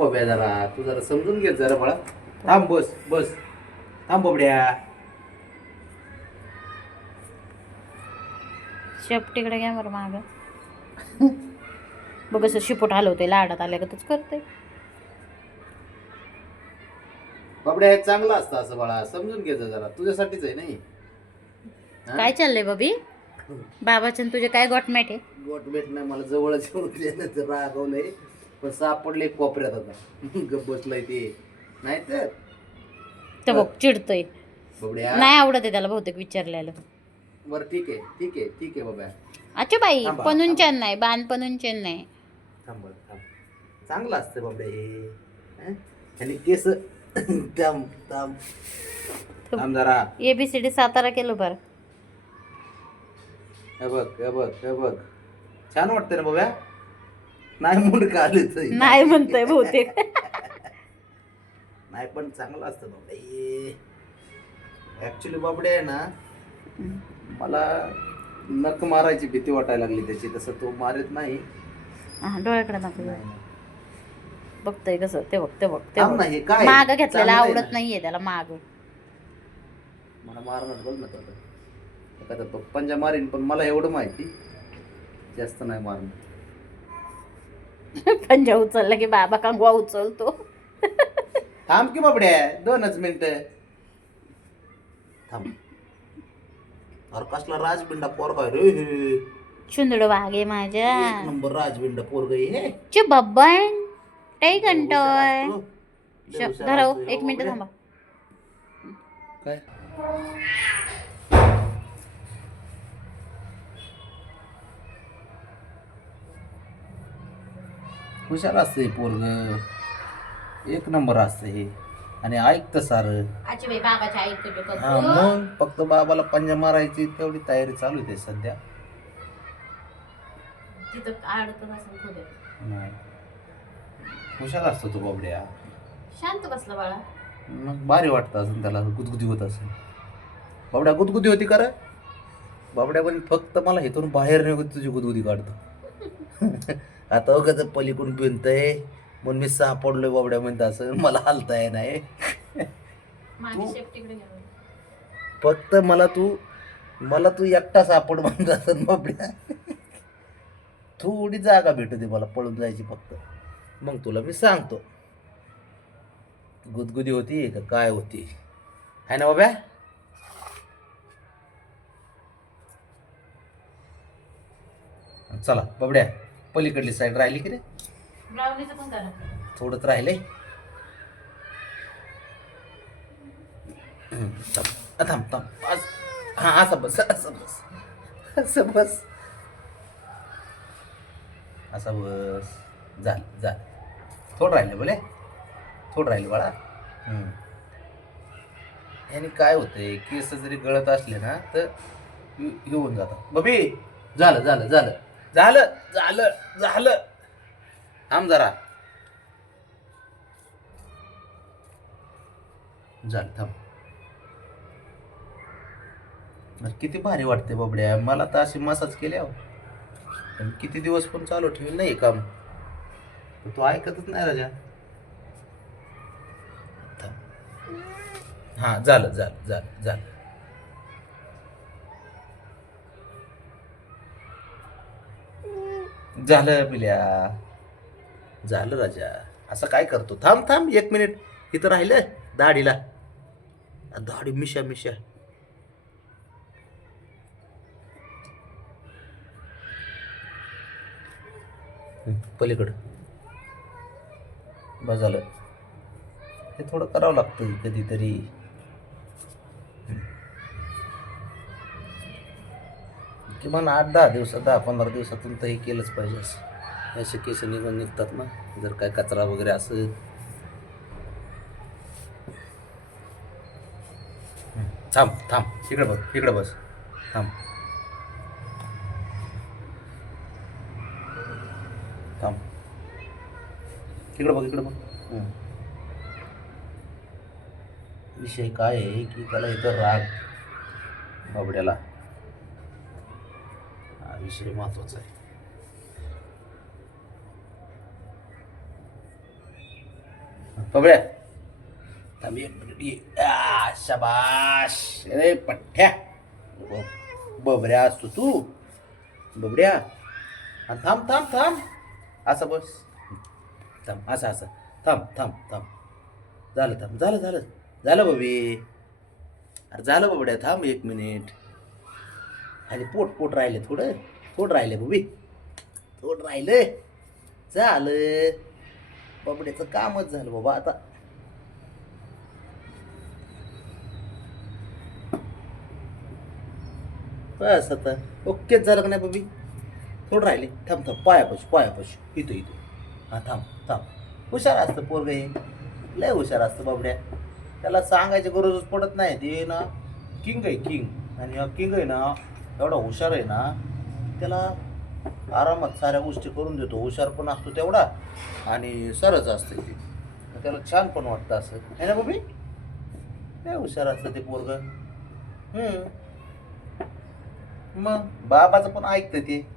बघूया जरा तू जरा समजून घे जरा बाळा. थांब बस बस. थांब बबड्या. शेपटीकडे घ्या बरं माग. बघ असं शिपूट हलवते लाडात आल्या का तूच करते. बबड्या हे चांगलं असतं असं बाळा, समजून घे जरा, तुझ्यासाठीच आहे नाही. हा? काय चाललंय बबी? बाबाचं तुझे काय गोटमेट आहे? गोटमेट नाही, मला जवळच येऊन ते रागवलंय पण सापडले कोपऱ्यात आता. गप बसलंय ते नाही तर बघ चिडतोय. बबड्या नाही आवडत आहे त्याला बहुतेक विचारलेलं. बरं ठीक आहे ठीक आहे ठीक आहे बाबा. अच्छा बाई थांबा, पनुंचन नाही बाणपनुंचन नाही. थांब बरं, थांब. चांगलं असतं बाबड्या हे. हं? आणि केस थांब थांब थांब जरा. ABCD सातारा केलं बरं. हे बघ हे बघ हे बघ, छान वाटतं ना बाबा. नाही मुंडका आले नाही म्हणतोय बहुतेक. नाही पण चांगलं असतं बाबडे. ऍक्च्युली बाबडे आहे ना, मला नख मारायची भीती वाटायला लागली त्याची. तसं तो मारत नाही. हा डोळ्याकडे नको. नाही, नाही. बघतोय कसं ते बघ ते बघ ते थांब बघ. ना, हे काय माग घेतलेला चांगलं आहे आवडत ना. नाहीये त्याला माग. मला मारणार बघ ना तर. एखादा पंजा मारीन पण मला एवढं माहिती जास्त नाही मारणार. पंजा उचलला की बाबा कंगवा उचलतो. थांब की बाबड्या 2च मिनिटं थांब. अरे कसला राजबिंडा पोरगा रे हे. चुंदड वागे माझ्या. 1 नंबर राजबिंडा पोरगा हे. चे बब्बन काही हुशार कंटोय. असतो. लय हुशार धराव असतो, 1 मिनिट बाबड्या. थांबा. काय हुशार असते पोरग. 1 नंबर असते हे. आणि ऐकतं सारं. अच्छा बाई बाबाच्या आई हा मग फक्त बाबाला पंजा मारायची तेवढी तयारी चालू आहे सध्या. तिथं अडकत असेल थोडे. नाही हुशार असतो तो बाबड्या. शांत बसला बाळा. मग भारी वाटतं असेल त्याला, गुदगुदी होत असेल. बाबड्या गुदगुदी होती का रे? बाबड्या पण फक्त मला इथून बाहेर निघून तुझी गुदगुदी काढतो. आता अगं पलीकडून भिंतय म्हणून मी सापडलोय बाबड्या म्हणत असं मला हलताय नाही. माझी शेपटीकडे घ्या. फक्त मला तू एकटा सापड म्हणत असं बाबड्या. थोडी जागा भेटू दे मला पळून जायची फक्त, मग तुला मी सांगतो गुदगुदी होती का काय होती. है ना बाब्या? चला बाबड्या, पलीकडली साईड राहिली की रे? ब्राउनीचं पण करा. थोडंच राहिलंय. थांब थांब थांब. हा असं बस असं बस असं बस असं बस. झालं झालं. थोडं राहिलं बोले, थोडं राहिलं बाळा. याने काय होतंय, केस जरी गळत असले ना तर घेऊन जातात. बबी झालं झालं झालं झालं झालं झालं. थांब जरा. झालं थांब. किती भारी वाटते बाबड्या. मला तर अशी मसाज केली अहो. पण किती दिवस पण चालू ठेवून नाही काम. तो ऐकतच नाही राजा. हा झालं झालं झालं झालं. झालं पिल्या. झालं राजा. असं काय करतो? थांब थांब 1 मिनिट. इथं राहिलं दाढीला. दाढी मिशा मिशा. पलीकडं बस झालं. हे थोडं करावं लागतं कधीतरी. किमान 8-10 दिवसात 10-15 दिवसातून तर हे केलंच पाहिजे. असे केस निघून निघतात ना जर काय कचरा वगैरे असेल. थांब थांब इकडे बस इकडे बस. थांब थांब इकडे बघ इकडे बघ. विषय काय आहे की त्याला इथं राग बाबड्याला. हा विषय महत्वाचा आहे. बबड्या थांब एक मिनिट ये शाबाश अरे पठ्ठ्या बबड्या असतो तू बबड्या आणि थांब थांब थांब असं बस थांब असं असं थांब थांब थांब झालं थांब झालं झालं झालं बबी अरे झालं बबड्या थांब एक मिनिट खाली पोट राहिले थोडं राहिले बबी थोडं राहिलं झालं बबड्याचं कामच झालं बाबा आता बस आता ओकेच झालं का नाही बबी थोडं राहिले थांब थांब पायापाशी इथं हां थांब थांब हुशार असतं पोरग हे लय हुशार असतं बाबड्या त्याला सांगायची गरजच पडत नाही ते ना किंग आहे किंग आणि हा किंग आहे ना एवढा हुशार आहे ना त्याला आरामात साऱ्या गोष्टी करून देतो हुशार पण असतो तेवढा आणि सरच असतं ते त्याला छान पण वाटतं असं आहे ना बबी लय हुशार असतं ते पोरग मग बाबाचं पण ऐकतं ते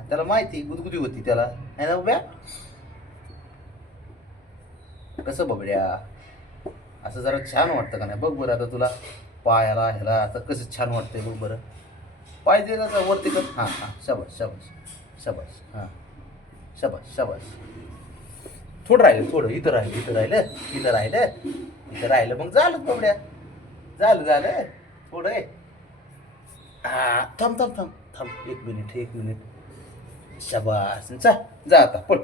त्याला माहिती गुदगुदी होती त्याला आहे ना बब्या कसं बबड्या असं जरा छान वाटतं का नाही बघ बरं आता तुला पायाला ह्याला आता कसं छान वाटतंय बघ बरं पाय दे ना वरती कर हां हां शाबास शाबास शाबास हां शाबास शाबास थोडं राहिलं इथं राहिलं मग झालं बबड्या झालं थोडं आहे हां थांब एक मिनिट शाबास जा आता पळ